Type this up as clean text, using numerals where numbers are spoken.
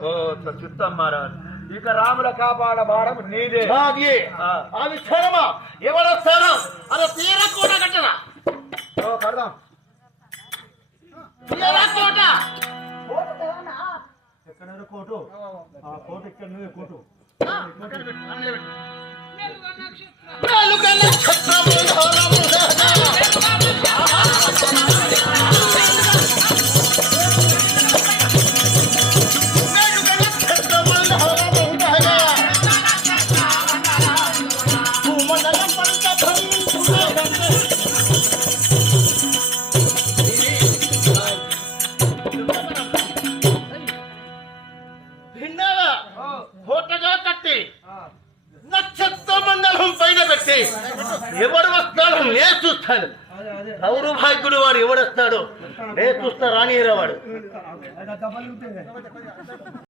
ఓ చిత్తం మహారాజ్ ఇక రాముల కాపాడ భారం నీదే ఆ విషయమా ఎవరొస్తారో అది తీర కోట కట్టరా కడదాం తీర కోట ఎక్కడ కోటు కోటు ఇక్కడ నువ్వే కోటు కోటగా కట్టి నక్షత్ర మండలం పైన పెట్టి ఎవడు వస్తాడో నేను చూస్తాను సౌరభాగ్యుడు వాడు ఎవడు వస్తాడో నేను చూస్తా రానియరా వాడు